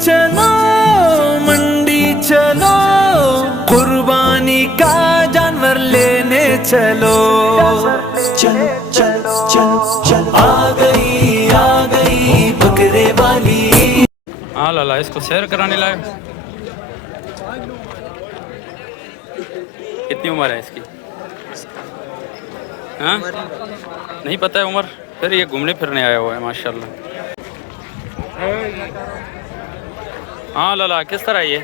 चलो मंडी चलो, कुर्बानी का जानवर लेने चलो। चल चल चल चल, आ गई बकरे वाली। हाँ लाला, इसको सैर कराने लाए। कितनी उम्र है इसकी? हाँ नहीं पता है उम्र। फिर ये घूमने फिरने आया हुआ है माशाल्लाह। हाँ लाला, किस तरह ये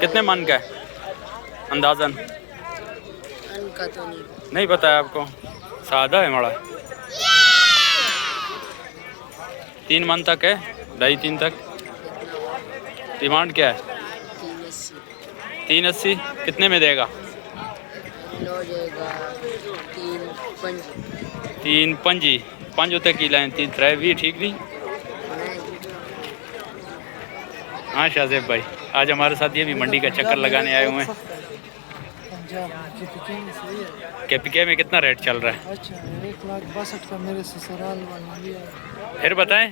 कितने मन का है अंदाजन? का तो नहीं पता है आपको? सादा है बड़ा। 3 मन तक है, 2.5-3 तक। डिमांड क्या है? 380। कितने में देगा? हो जाएगा 3 पंजी 5 होते की लाइन 3 त्रै भी ठीक नहीं। हाँ शाहजेब भाई, आज हमारे साथ ये भी मंडी का चक्कर लगाने आए हुए हैं। केपीके में कितना रेट चल रहा है? अच्छा, 1,62,000 का मेरे ससुराल वाला लिया। फिर बताएं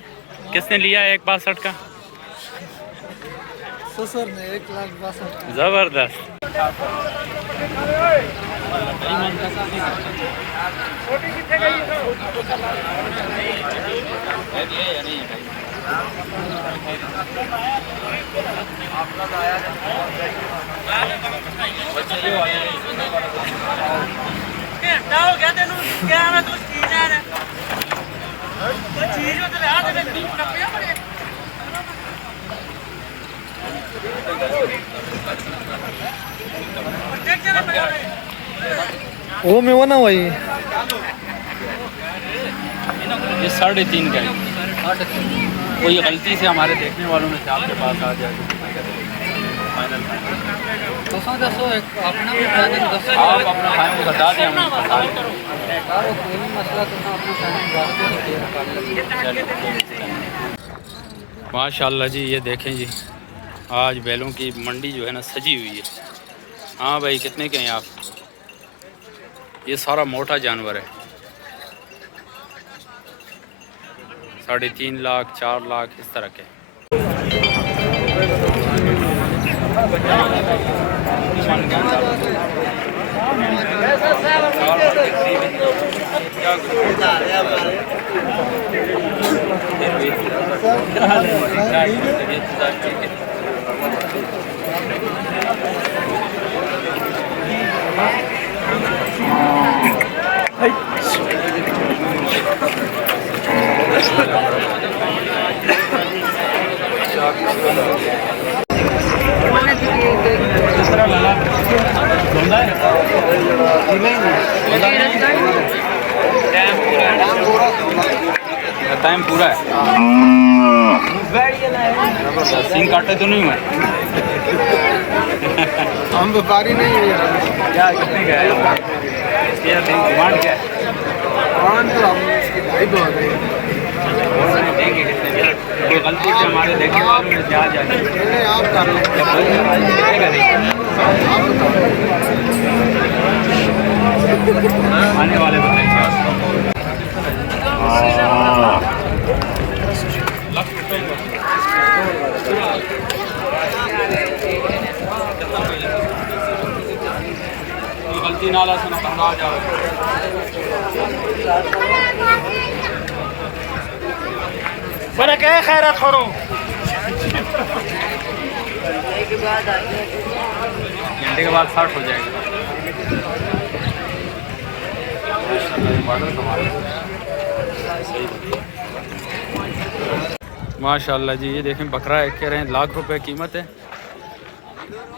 किसने लिया है 1,62,000 का? ससुर ने 1,62,000 जबरदस्त। वो में वो ना वही ये 3.5 का है। कोई गलती से हमारे देखने वालों में से आपके पास आ जाए फाइनल आप अपना फाइनल बता दें, हम बता दें। माशाल्लाह जी, ये देखें जी, आज बैलों की मंडी जो है ना सजी हुई है। हाँ भाई, कितने के हैं आप? ये सारा मोटा जानवर है। 3.5 लाख 4 लाख इस तरह के। टाइम पूरा है। सीन काटे तो नहीं हुए? हम व्यापारी नहीं है। क्या कितने का है? डिमांड क्या है? तो हम इसकी दो देंगे कितने? कोई गलती से हमारे देखने वालों में जा जाए आप कर आने वाले बताएंगे। गलती नाला से आ जाओ। मैंने क्या खैरत करूं? घंटे के बाद 60 हो जाएगा। माशाल्लाह जी, ये देखें बकरा है, कह रहे हैं लाख रुपए कीमत है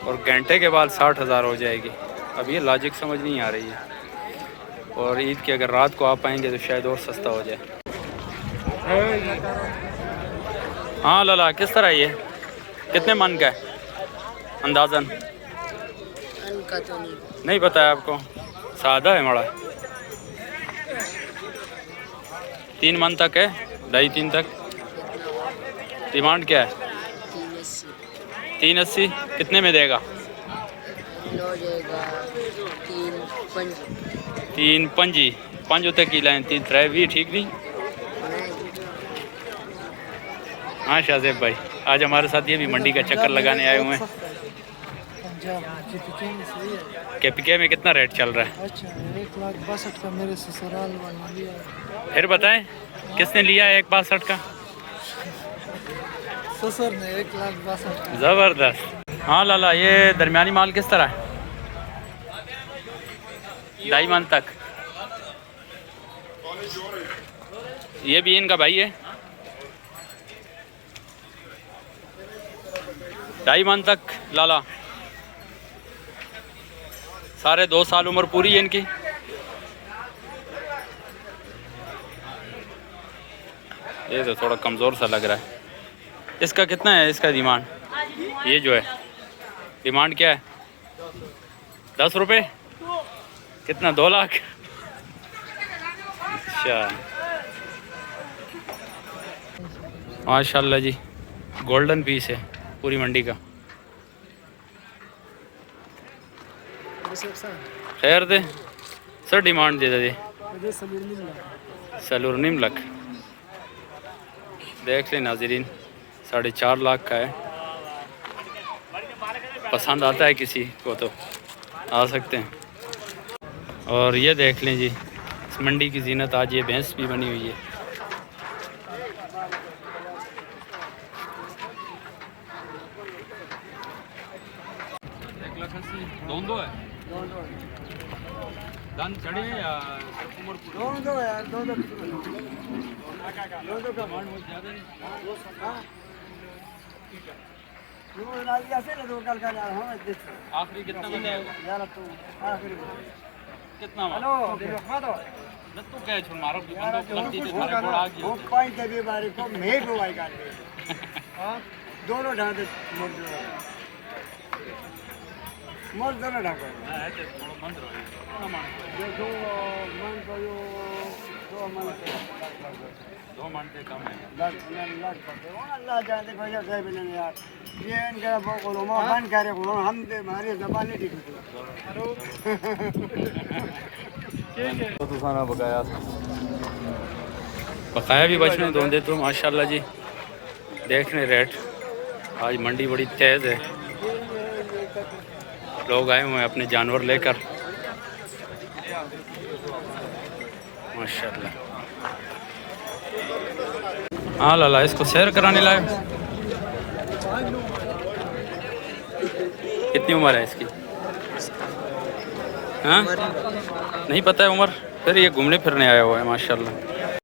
और घंटे के बाद 60,000 हो जाएगी। अब ये लॉजिक समझ नहीं आ रही है। और ईद की अगर रात को आप आएंगे तो शायद और सस्ता हो जाए। हाँ लाला, किस तरह ये कितने मन का है अंदाजन? का तो नहीं पता है आपको? सादा है बड़ा। 3 मन तक है, 2.5-3 तक। डिमांड क्या है? 380। कितने में देगा? हो जाएगा 3 पंजी 5 होते की लाइन 3 त्रै भी ठीक नहीं। हाँ शाहजेब भाई, आज हमारे साथ ये भी मंडी का चक्कर लगाने आए हुए हैं। केपीके में कितना रेट चल रहा है? अच्छा 1,62,000 का मेरे ससुराल वाले लिया। फिर बताएं किसने लिया 1,62,000 का? ससुर ने 1,62,000 का। ज़बरदस्त। हाँ लाला, ये दरमियानी माल किस तरह है? 2.5 मन तक। ये भी इनका भाई है। 2.5 मन तक लाला। सारे 2 साल उम्र पूरी है इनकी। ये तो थोड़ा कमज़ोर सा लग रहा है। इसका कितना है इसका डिमांड? ये जो है डिमांड क्या है? 10 रुपये। कितना? 2 लाख। अच्छा माशाल्लाह जी, गोल्डन पीस है पूरी मंडी का। खैर दे सर, डिमांड दे दे सलूरनिम लख। देख ले नाजरीन, 4.5 लाख का है। पसंद आता है किसी को तो आ सकते हैं। और ये देख लें जी, इस मंडी की जीनत आज ये भैंस भी बनी हुई है। दो है दान चढ़े या उम्र दो यार, दो का मांड बहुत ज़्यादा नहीं। आखिरी कितना बताया? कितना क्या छोड़ मारो दोनों ढाके मोर दोनों ढाके दो मन से कम है। अल्लाह जाने भैया साहब ने यार ये इनका बोलो मैं बंद करे को हम हमारी ज़बान नहीं ठीक है। तो खाना पकाया बकाया भी बचने दो दे तो माशाल्लाह जी। देख रहे रेट, आज मंडी बड़ी तेज़ है। लोग आए हुए हैं अपने जानवर लेकर माशाल्लाह। हाँ लाला, इसको सैर कराने लाए। कितनी उम्र है इसकी? हाँ नहीं पता है उम्र। फिर ये घूमने फिरने आया हुआ है माशाल्लाह।